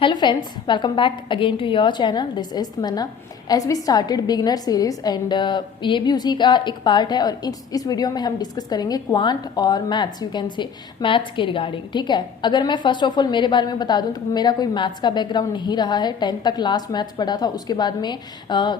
Hello friends, welcome back again to your channel. This is Tmanna. As we started beginner series and ये भी उसी का एक part है और इस वीडियो में हम डिस्कस करेंगे क्वांट और maths, you can say maths के रिगार्डिंग. ठीक है, अगर मैं फर्स्ट ऑफ ऑल मेरे बारे में बता दूं तो मेरा कोई मैथ्स का बैकग्राउंड नहीं रहा है. 10th तक लास्ट मैथ्स पढ़ा था, उसके बाद में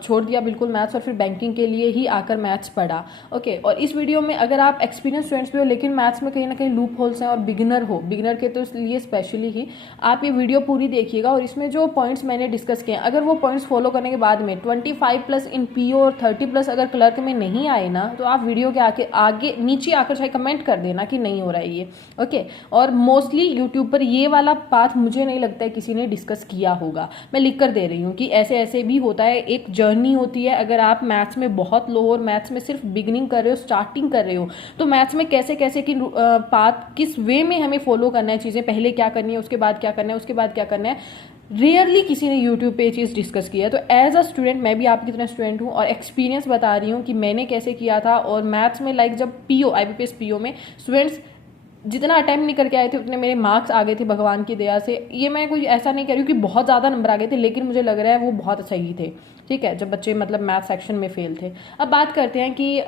छोड़ दिया बिल्कुल मैथ्स और फिर बैंकिंग के लिए ही आकर मैथ्स पढ़ा. ओके, और इस वीडियो में अगर आप एक्सपीरियंस स्टूडेंट्स भी हो लेकिन मैथ्स में कहीं ना कहीं लूप होल्स हैं और बिगिनर के तो लिए स्पेशली ही आप ये वीडियो पूरी देखिएगा. और इसमें जो पॉइंट्स मैंने डिस्कस किए हैं, अगर वो पॉइंट्स फॉलो करने के बाद में 25+ इन पीओ और 30+ अगर क्लर्क में नहीं आए ना, तो आप वीडियो के आगे नीचे आकर चाहे कमेंट कर देना कि नहीं हो रहा है ये. ओके, और मोस्टली यूट्यूब पर ये वाला पाथ मुझे नहीं लगता है किसी ने डिस्कस किया होगा. मैं लिख कर दे रही हूँ कि ऐसे ऐसे भी होता है, एक जर्नी होती है. अगर आप मैथ्स में बहुत लो और मैथ्स में सिर्फ बिगिनिंग कर रहे हो, स्टार्टिंग कर रहे हो, तो मैथ्स में कैसे कैसे की पाथ किस वे में हमें फॉलो करना है, चीज़ें पहले क्या करनी है, उसके बाद क्या करना है, उसके बाद क्या करना है, रेयरली किसी ने यूट्यूब पे ये चीज़ डिस्कस किया है. तो एज अ स्टूडेंट मैं भी आपकी तरह स्टूडेंट हूँ और एक्सपीरियंस बता रही हूँ कि मैंने कैसे किया था. और मैथ्स में लाइक जब पीओ IBPS पीओ में स्टूडेंट्स जितना अटेम्प्ट नहीं करके आए थे उतने मेरे मार्क्स आ गए थे भगवान की दया से. ये मैं कोई ऐसा नहीं कह रही हूँ कि बहुत ज़्यादा नंबर आ गए थे, लेकिन मुझे लग रहा है वो बहुत सही थे. ठीक है, जब बच्चे मतलब मैथ सेक्शन में फेल थे. अब बात करते हैं कि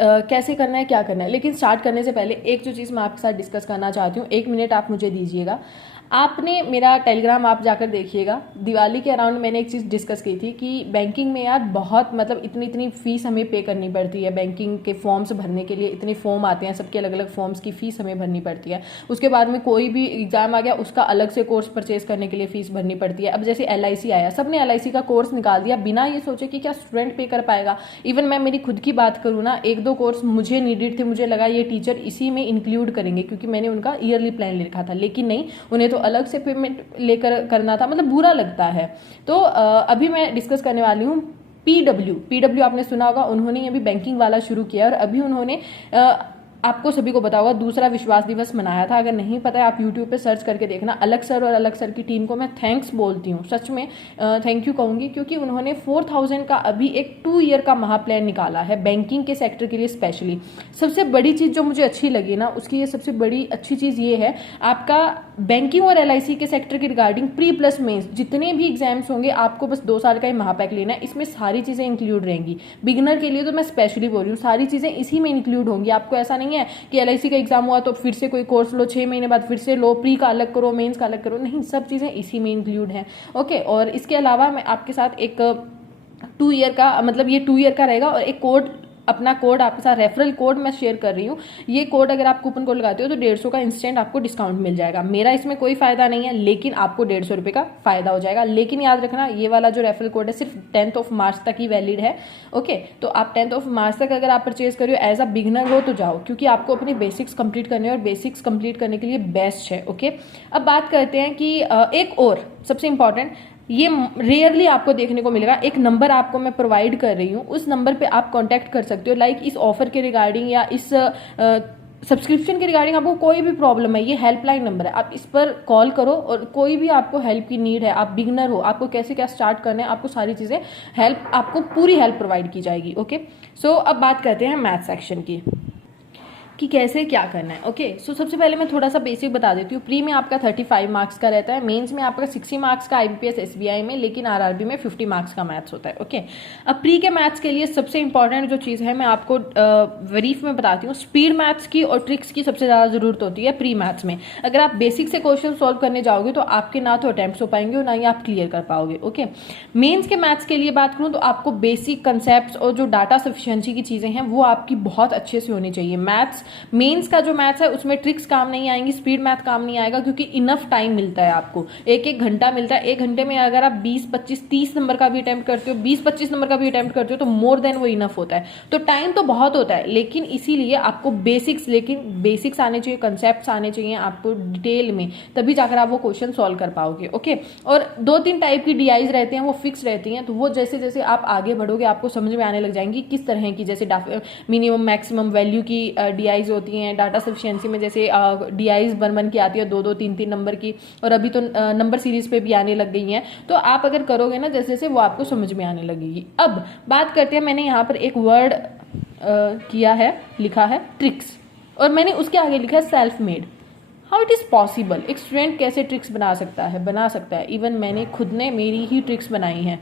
कैसे करना है, क्या करना है. लेकिन स्टार्ट करने से पहले एक जो चीज़ मैं आपके साथ डिस्कस करना चाहती हूँ, 1 मिनट आप मुझे दीजिएगा. आपने मेरा टेलीग्राम आप जाकर देखिएगा. दिवाली के अराउंड मैंने एक चीज़ डिस्कस की थी कि बैंकिंग में यार बहुत मतलब इतनी फीस हमें पे करनी पड़ती है. बैंकिंग के फॉर्म्स भरने के लिए इतने फॉर्म आते हैं, सबके अलग अलग फॉर्म्स की फ़ीस हमें भरनी पड़ती है. उसके बाद में कोई भी एग्जाम आ गया, उसका अलग से कोर्स परचेज करने के लिए फ़ीस भरनी पड़ती है. अब जैसे LIC आया, सब ने LIC का कोर्स निकाल दिया बिना ये सोचे कि क्या स्टूडेंट पे कर पाएगा. इवन मैं मेरी खुद की बात करूँ ना, 1-2 कोर्स मुझे नीडेड थे, मुझे लगा ये टीचर इसी में इंक्लूड करेंगे क्योंकि मैंने उनका ईयरली प्लान लिखा था, लेकिन नहीं, उन्हें तो अलग से पेमेंट लेकर करना था. मतलब बुरा लगता है. तो अभी मैं डिस्कस करने वाली हूँ PW आपने सुना होगा, उन्होंने अभी बैंकिंग वाला शुरू किया और अभी उन्होंने आपको सभी को पता होगा दूसरा विश्वास दिवस मनाया था. अगर नहीं पता है आप यूट्यूब पे सर्च करके देखना. अलग सर और अलग सर की टीम को मैं थैंक्स बोलती हूँ, सच में थैंक यू कहूँगी, क्योंकि उन्होंने 4000 का अभी एक 2 ईयर का महाप्लान निकाला है बैंकिंग के सेक्टर के लिए स्पेशली. सबसे बड़ी चीज़ जो मुझे अच्छी लगी ना, उसकी ये सबसे बड़ी अच्छी चीज़ ये है, आपका बैंकिंग और LIC के सेक्टर के रिगार्डिंग प्री प्लस मेंस जितने भी एग्जाम्स होंगे, आपको बस 2 साल का ही महापैक लेना है. इसमें सारी चीज़ें इंक्लूड रहेंगी. बिगिनर के लिए तो मैं स्पेशली बोल रही हूँ, सारी चीज़ें इसी में इंक्लूड होंगी. आपको ऐसा नहीं है कि LIC का एग्जाम हुआ तो फिर से कोई कोर्स लो, 6 महीने बाद फिर से लो, प्री का अलग करो, मेंस का अलग करो. नहीं, सब चीज़ें इसी में इंक्लूड हैं. ओके, और इसके अलावा मैं आपके साथ एक 2 ईयर का, मतलब ये 2 ईयर का रहेगा और एक कोड, अपना कोड आपके साथ रेफरल कोड मैं शेयर कर रही हूँ. ये कोड अगर आप कूपन कोड लगाते हो तो 150 का इंस्टेंट आपको डिस्काउंट मिल जाएगा. मेरा इसमें कोई फायदा नहीं है, लेकिन आपको 150 रुपये का फायदा हो जाएगा. लेकिन याद रखना, ये वाला जो रेफरल कोड है सिर्फ 10th ऑफ मार्च तक ही वैलिड है. ओके, तो आप 10th ऑफ मार्च तक अगर आप परचेज कर रहे हो एज अ बिगनर हो तो जाओ, क्योंकि आपको अपनी बेसिक्स कंप्लीट करने और बेसिक्स कंप्लीट करने के लिए बेस्ट है. ओके, अब बात करते हैं कि एक और सबसे इंपॉर्टेंट, ये रेयरली आपको देखने को मिलेगा, एक नंबर आपको मैं प्रोवाइड कर रही हूँ, उस नंबर पे आप कांटेक्ट कर सकते हो. लाइक इस ऑफर के रिगार्डिंग या इस सब्सक्रिप्शन के रिगार्डिंग आपको कोई भी प्रॉब्लम है, ये हेल्पलाइन नंबर है, आप इस पर कॉल करो और कोई भी आपको हेल्प की नीड है, आप बिगनर हो, आपको कैसे क्या स्टार्ट करना है, आपको सारी चीज़ें आपको पूरी हेल्प प्रोवाइड की जाएगी. ओके, सो अब बात करते हैं मैथ सेक्शन की कि कैसे क्या करना है. ओके, सो सबसे पहले मैं थोड़ा सा बेसिक बता देती हूँ. प्री में आपका 35 मार्क्स का रहता है, मेंस में आपका 60 मार्क्स का IBPS SBI में, लेकिन RRB में 50 मार्क्स का मैथ्स होता है. ओके, अब प्री के मैथ्स के लिए सबसे इंपॉर्टेंट जो चीज़ है मैं आपको ब्रीफ में बताती हूँ. स्पीड मैथ्स की और ट्रिक्स की सबसे ज़्यादा ज़रूरत होती है प्री मैथ्स में. अगर आप बेसिक से क्वेश्चन सॉल्व करने जाओगे तो आपके ना तो अटैम्प्ट हो पाएंगे और ना ही आप क्लियर कर पाओगे. ओके, मेन्स के मैथ्स के लिए बात करूँ तो आपको बेसिक कंसेप्ट और जो डाटा सफिशिएंसी की चीज़ें हैं वो आपकी बहुत अच्छे से होनी चाहिए. मैथ्स मेंस का जो मैथ्स है उसमें ट्रिक्स काम नहीं आएंगी, स्पीड मैथ काम नहीं आएगा, क्योंकि इनफ टाइम मिलता है आपको, 1-1 घंटा मिलता है. 1 घंटे में अगर आप 20-25-30 नंबर का भी अटेम्प्ट करते हो, 20-25 नंबर का भी अटेम्प्ट करते हो तो मोर देन वो इनफ होता है. तो टाइम तो बहुत होता है, लेकिन इसीलिए आपको बेसिक्स आने चाहिए, कंसेप्ट आने चाहिए आपको डिटेल में, तभी जाकर आप वो क्वेश्चन सॉल्व कर पाओगे. ओके, और 2-3 टाइप की DIs रहते हैं, वो फिक्स रहती हैं, तो वो जैसे जैसे आप आगे बढ़ोगे आपको समझ में आने लग जाएंगी किस तरह की, जैसे मिनिमम मैक्सिमम वैल्यू की DIs होती हैं. डाटा सफिशिएंसी में जैसे DIs 1-1 की आती है, 2-2 3-3 नंबर की, और अभी तो नंबर सीरीज पे भी आने लग गई हैं. तो आप अगर करोगे ना जैसे जैसे वो आपको समझ में आने लगेगी. अब बात करते हैं, मैंने यहाँ पर एक वर्ड किया है, लिखा है ट्रिक्स, और मैंने उसके आगे लिखा है self made. How it is possible, एक स्टूडेंट कैसे ट्रिक्स बना सकता है। इवन मैंने खुद ने मेरी ही ट्रिक्स बनाई हैं।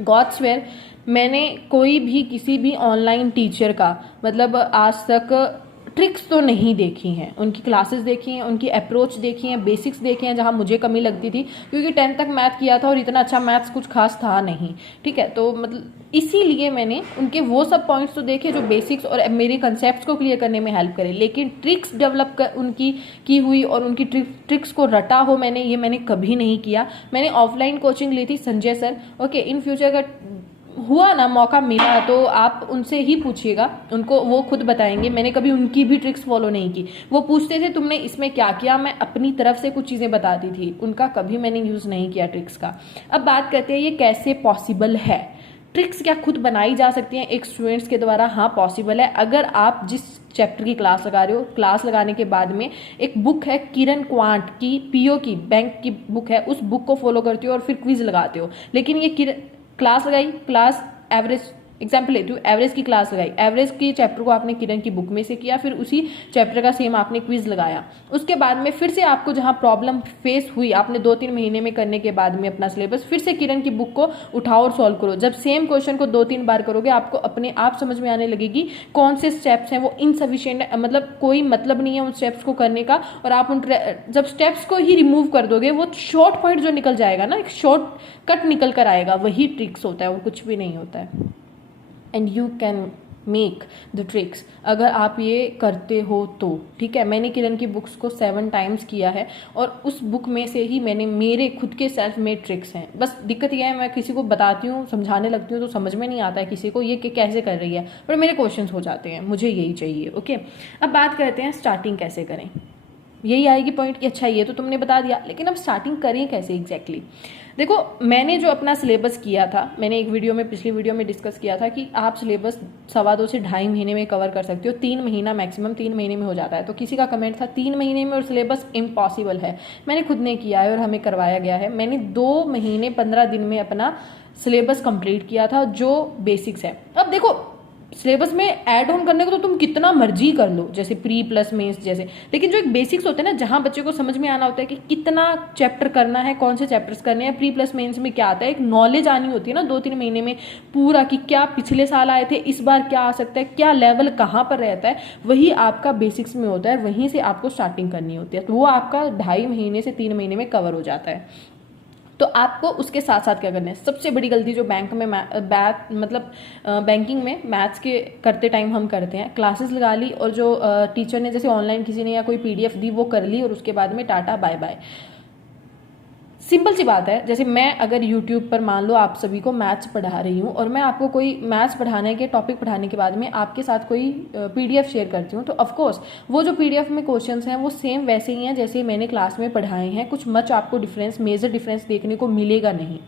गॉड स्वेयर, मैंने कोई भी किसी भी ऑनलाइन टीचर का मतलब आज तक ट्रिक्स तो नहीं देखी हैं, उनकी क्लासेस देखी हैं, उनकी अप्रोच देखी हैं, बेसिक्स देखे हैं जहाँ मुझे कमी लगती थी, क्योंकि 10th तक मैथ किया था और इतना अच्छा मैथ्स कुछ खास था नहीं, ठीक है। तो मतलब इसीलिए मैंने उनके वो सब पॉइंट्स तो देखे जो बेसिक्स और मेरे कंसेप्ट्स को क्लियर करने में हेल्प करे, लेकिन ट्रिक्स डेवलप कर उनकी की हुई और उनकी ट्रिक्स को रटा हो मैंने कभी नहीं किया। मैंने ऑफलाइन कोचिंग ली थी Sanjay sir, okay. In future का हुआ ना मौका मिला तो आप उनसे ही पूछिएगा, उनको वो खुद बताएंगे। मैंने कभी उनकी भी ट्रिक्स फॉलो नहीं की। वो पूछते थे तुमने इसमें क्या किया, मैं अपनी तरफ से कुछ चीज़ें बताती थी, उनका कभी मैंने यूज़ नहीं किया ट्रिक्स का। अब बात करते हैं ये कैसे पॉसिबल है। ट्रिक्स क्या खुद बनाई जा सकती हैं एक स्टूडेंट्स के द्वारा? हाँ पॉसिबल है। अगर आप जिस चैप्टर की क्लास लगा रहे हो, क्लास लगाने के बाद में एक बुक है किरण क्वांट की, पीओ की बैंक की बुक है, उस बुक को फॉलो करते हो और फिर क्विज लगाते हो। लेकिन ये क्लास लगाई, क्लास एवरेज एग्जाम्पल लेती हूँ, एवरेज की क्लास लगाई, एवरेज की चैप्टर को आपने किरण की बुक में से किया, फिर उसी चैप्टर का सेम आपने क्विज लगाया। उसके बाद में फिर से आपको जहाँ प्रॉब्लम फेस हुई, आपने 2-3 महीने में करने के बाद में अपना सिलेबस फिर से किरण की बुक को उठाओ और सॉल्व करो। जब सेम क्वेश्चन को 2-3 बार करोगे, आपको अपने आप समझ में आने लगेगी कौन से स्टेप्स हैं वो इनसफिशिएंट है, मतलब कोई मतलब नहीं है उन स्टेप्स को करने का। और आप उन जब स्टेप्स को ही रिमूव कर दोगे, वो शॉर्ट पॉइंट जो निकल जाएगा ना, एक शॉर्ट कट निकल कर आएगा, वही ट्रिक्स होता है, वो कुछ भी नहीं होता है। And you can make the tricks अगर आप ये करते हो तो, ठीक है। मैंने किरण की बुक्स को 7 टाइम्स किया है और उस बुक में से ही मैंने मेरे खुद के सेल्फ मेड ट्रिक्स हैं। बस दिक्कत यह है मैं किसी को बताती हूँ, समझाने लगती हूँ तो समझ में नहीं आता है किसी को ये कि कैसे कर रही है, पर मेरे क्वेश्चंस हो जाते हैं, मुझे यही चाहिए, ओके। अब बात करते हैं स्टार्टिंग कैसे करें। यही आएगी पॉइंट कि अच्छा ये तो तुमने बता दिया, लेकिन अब स्टार्टिंग करें कैसे एग्जैक्टली। देखो मैंने जो अपना सिलेबस किया था, मैंने एक वीडियो में पिछली वीडियो में डिस्कस किया था कि आप सिलेबस 2.25 से 2.5 महीने में कवर कर सकते हो, 3 महीना मैक्सिमम 3 महीने में हो जाता है। तो किसी का कमेंट था 3 महीने में और सिलेबस इम्पॉसिबल है। मैंने खुद ने किया है और हमें करवाया गया है। मैंने 2 महीने 15 दिन में अपना सिलेबस कंप्लीट किया था जो बेसिक्स है। अब देखो सिलेबस में ऐड ऑन करने को तो तुम कितना मर्जी कर लो, जैसे प्री प्लस मेंस जैसे, लेकिन जो एक बेसिक्स होते हैं ना, जहां बच्चे को समझ में आना होता है कि कितना चैप्टर करना है, कौन से चैप्टर्स करने हैं, प्री प्लस मेंस में क्या आता है, एक नॉलेज आनी होती है ना 2-3 महीने में पूरा, कि क्या पिछले साल आए थे, इस बार क्या आ सकता है, क्या लेवल कहाँ पर रहता है, वही आपका बेसिक्स में होता है। वहीं से आपको स्टार्टिंग करनी होती है, तो वो आपका 2.5 महीने से 3 महीने में कवर हो जाता है। तो आपको उसके साथ साथ क्या करना है, सबसे बड़ी गलती जो बैंक में बैंकिंग में मैथ्स के करते टाइम हम करते हैं, क्लासेस लगा ली और जो टीचर ने जैसे ऑनलाइन किसी ने या कोई पीडीएफ दी वो कर ली और उसके बाद में टाटा बाय बाय। सिंपल सी बात है, जैसे मैं अगर यूट्यूब पर मान लो आप सभी को मैथ्स पढ़ा रही हूँ और मैं आपको कोई मैथ्स पढ़ाने के टॉपिक पढ़ाने के बाद में आपके साथ कोई पीडीएफ शेयर करती हूँ, तो ऑफकोर्स वो जो पीडीएफ में क्वेश्चंस हैं वो सेम वैसे ही हैं जैसे मैंने क्लास में पढ़ाए हैं। कुछ मच आपको मेजर डिफरेंस देखने को मिलेगा नहीं।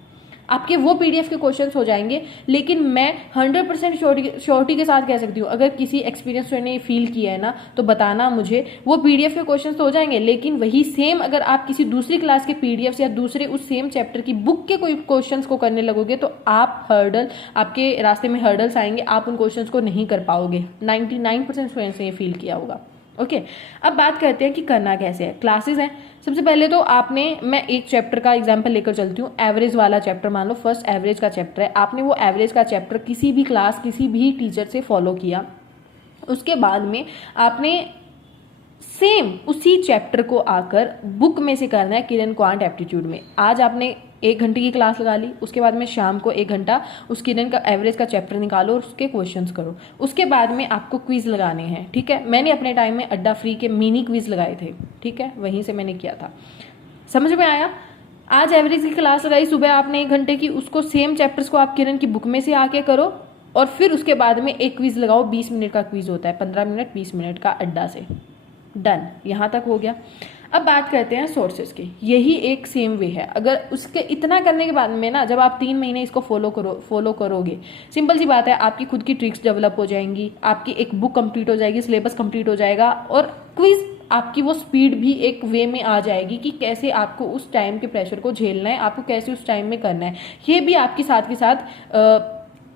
आपके वो पीडीएफ के क्वेश्चंस हो जाएंगे, लेकिन मैं 100% श्योरिटी के साथ कह सकती हूँ, अगर किसी एक्सपीरियंस फ्रेंड ने फील किया है ना तो बताना मुझे, वो पीडीएफ के क्वेश्चंस तो हो जाएंगे, लेकिन वही सेम अगर आप किसी दूसरी क्लास के पीडीएफ या दूसरे उस सेम चैप्टर की बुक के कोई क्वेश्चंस को करने लगोगे तो आपके रास्ते में हर्डल्स आएंगे, आप उन क्वेश्चंस को नहीं कर पाओगे। 99% स्टूडेंट्स ने ये फील किया होगा, ओके। अब बात करते हैं कि करना कैसे है। क्लासेस हैं, सबसे पहले तो मैं एक चैप्टर का एग्जांपल लेकर चलती हूँ। एवरेज वाला चैप्टर मान लो, फर्स्ट एवरेज का चैप्टर है, आपने वो एवरेज का चैप्टर किसी भी क्लास किसी भी टीचर से फॉलो किया। उसके बाद में आपने सेम उसी चैप्टर को आकर बुक में से करना है किरण क्वांट एप्टीट्यूड में। आज आपने 1 घंटे की क्लास लगा ली, उसके बाद में शाम को 1 घंटा उस किरण का एवरेज का चैप्टर निकालो और उसके क्वेश्चंस करो। उसके बाद में आपको क्विज लगाने हैं, ठीक है। मैंने अपने टाइम में अड्डा फ्री के मिनी क्विज लगाए थे, ठीक है, वहीं से मैंने किया था। समझ में आया? आज एवरेज की क्लास लगाई सुबह आपने 1 घंटे की, उसको सेम चैप्टर्स को आप किरण की बुक में से आके करो और फिर उसके बाद में एक क्विज लगाओ। 20 मिनट का क्विज होता है, 15 मिनट 20 मिनट का अड्डा से, डन। यहाँ तक हो गया। अब बात करते हैं सोर्सेज की। यही एक सेम वे है। अगर उसके इतना करने के बाद में ना, जब आप 3 महीने इसको फॉलो करोगे, सिंपल सी बात है, आपकी खुद की ट्रिक्स डेवलप हो जाएंगी, आपकी एक बुक कंप्लीट हो जाएगी, सिलेबस कंप्लीट हो जाएगा और क्विज आपकी वो स्पीड भी एक वे में आ जाएगी कि कैसे आपको उस टाइम के प्रेशर को झेलना है, आपको कैसे उस टाइम में करना है, ये भी आपके साथ के साथ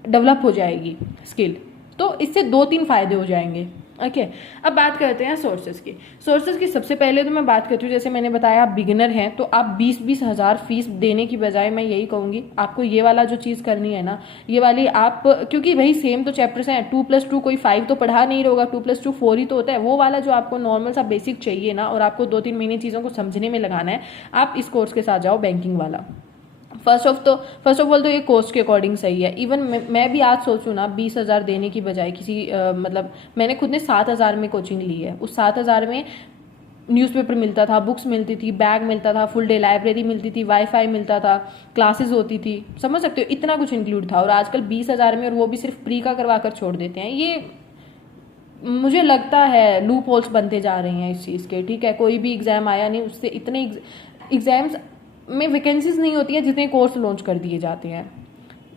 डेवलप हो जाएगी स्किल। तो इससे 2-3 फायदे हो जाएंगे। ओके अब बात करते हैं सोर्सेज की। सोर्सेज की सबसे पहले तो मैं बात करती हूँ, जैसे मैंने बताया आप बिगिनर हैं तो आप 20-20 हज़ार फीस देने की बजाय मैं यही कहूँगी आपको ये वाला जो चीज़ करनी है ना, ये वाली आप, क्योंकि भाई सेम तो चैप्टर्स हैं, 2+2 कोई 5 तो पढ़ा नहीं होगा, 2+2 4 ही तो होता है। वो वाला जो आपको नॉर्मल सा बेसिक चाहिए ना और आपको 2-3 महीने चीज़ों को समझने में लगाना है, आप इस कोर्स के साथ जाओ, बैंकिंग वाला। फर्स्ट ऑफ ऑल तो ये कोर्स के अकॉर्डिंग सही है। इवन मैं भी आज सोचूं ना 20 हज़ार देने की बजाय किसी मतलब मैंने खुद ने 7 हज़ार में कोचिंग ली है, उस 7 हज़ार में न्यूज़पेपर मिलता था, बुक्स मिलती थी, बैग मिलता था, फुल डे लाइब्रेरी मिलती थी, वाईफाई मिलता था, क्लासेस होती थी, समझ सकते हो इतना कुछ इंक्लूड था। और आजकल 20 हज़ार में, और वो भी सिर्फ प्री का करवा कर छोड़ देते हैं। ये मुझे लगता है लूप होल्स बनते जा रहे हैं इस चीज़ के, ठीक है। कोई भी एग्ज़ाम आया नहीं, उससे इतने एग्ज़ाम्स में वैकेंसीज नहीं होती है जितने कोर्स लॉन्च कर दिए जाते हैं।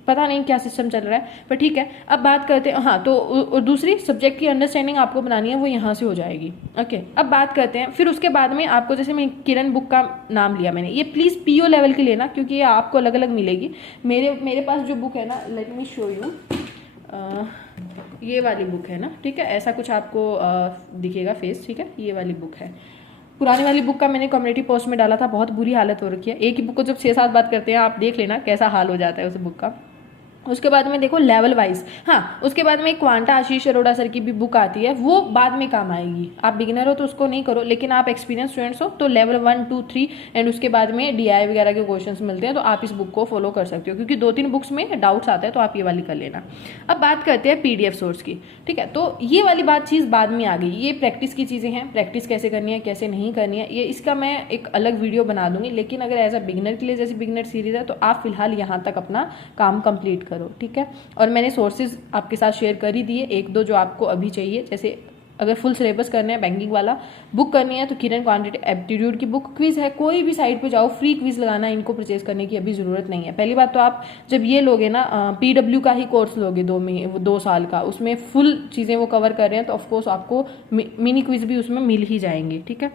पता नहीं क्या सिस्टम चल रहा है, पर ठीक है। अब बात करते हैं, हाँ, तो दूसरी सब्जेक्ट की अंडरस्टैंडिंग आपको बनानी है, वो यहाँ से हो जाएगी। ओके अब बात करते हैं, फिर उसके बाद में आपको, जैसे मैं किरण बुक का नाम लिया मैंने, ये प्लीज़ पीओ लेवल की लेना, क्योंकि ये आपको अलग अलग मिलेगी। मेरे पास जो बुक है ना, लेट मी शो यू, ये वाली बुक है ना, ठीक है, ऐसा कुछ आपको दिखेगा फेस, ठीक है, ये वाली बुक है। पुरानी वाली बुक का मैंने कम्युनिटी पोस्ट में डाला था, बहुत बुरी हालत हो रखी है। एक ही बुक को जब 6-7 बात करते हैं, आप देख लेना कैसा हाल हो जाता है उस बुक का। उसके बाद में देखो लेवल वाइज, हाँ, उसके बाद में क्वांटा आशीष अरोड़ा सर की भी बुक आती है, वो बाद में काम आएगी। आप बिगिनर हो तो उसको नहीं करो, लेकिन आप एक्सपीरियंस स्टूडेंट्स हो तो लेवल 1, 2, 3 एंड उसके बाद में DI वगैरह के क्वेश्चंस मिलते हैं, तो आप इस बुक को फॉलो कर सकते हो, क्योंकि 2-3 बुक्स में डाउट्स आते हैं, तो आप ये वाली कर लेना। अब बात करते हैं PDF सोर्स की, ठीक है। तो ये वाली बात चीज़ बाद में आ गई, ये प्रैक्टिस की चीज़ें हैं, प्रैक्टिस कैसे करनी है कैसे नहीं करनी है, ये इसका मैं एक अलग वीडियो बना दूंगी। लेकिन अगर एज अ बिगिनर के लिए, जैसे बिगिनर सीरीज है, तो आप फिलहाल यहाँ तक अपना काम कंप्लीट करो, ठीक है। और मैंने सोर्सेज आपके साथ शेयर कर ही दिए, 1-2 जो आपको अभी चाहिए। जैसे अगर फुल सिलेबस करना है बैंकिंग वाला, बुक करनी है तो किरण क्वांटिटी एप्टीट्यूड की बुक, क्विज है, कोई भी साइट पे जाओ, फ्री क्विज लगाना, इनको परचेज करने की अभी ज़रूरत नहीं है। पहली बात तो आप जब ये लोगे ना, PW का ही कोर्स लोगे 2 साल का, उसमें फुल चीज़ें वो कवर कर रहे हैं, तो ऑफकोर्स आपको मिनी क्विज भी उसमें मिल ही जाएंगे, ठीक है।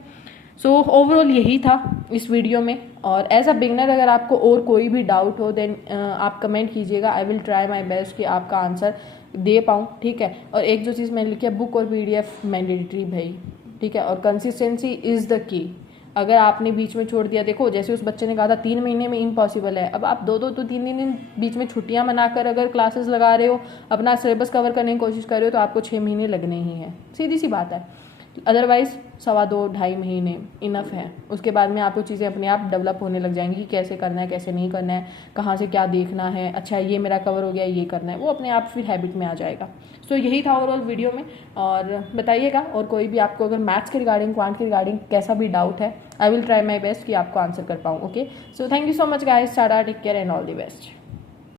सो ओवरऑल यही था इस वीडियो में। और एज अ बिगनर अगर आपको और कोई भी डाउट हो, देन आप कमेंट कीजिएगा, आई विल ट्राई माई बेस्ट कि आपका आंसर दे पाऊँ, ठीक है। और एक जो चीज़ मैंने लिखी है, बुक और PDF मैंडेटरी भाई, ठीक है। और कंसिस्टेंसी इज़ द की। अगर आपने बीच में छोड़ दिया, देखो जैसे उस बच्चे ने कहा था 3 महीने में इम्पॉसिबल है, अब आप 2-2 तो 3 दिन बीच में छुट्टियां मनाकर अगर क्लासेस लगा रहे हो, अपना सिलेबस कवर करने की कोशिश कर रहे हो, तो आपको 6 महीने लगने ही हैं, सीधी सी बात है। अदरवाइज 2.25-2.5 महीने इनफ है। उसके बाद में आपको चीज़ें अपने आप डेवलप होने लग जाएंगी कि कैसे करना है कैसे नहीं करना है, कहाँ से क्या देखना है, अच्छा ये मेरा कवर हो गया, ये करना है, वो अपने आप फिर हैबिट में आ जाएगा। सो यही था ओवरऑल वीडियो में। और बताइएगा, और कोई भी आपको अगर मैथ्स के रिगार्डिंग, क्वांट के रिगार्डिंग कैसा भी डाउट है, I will try my best कि आपको आंसर कर पाऊँ। Okay, so thank you so much guys, tata, take care and all the best.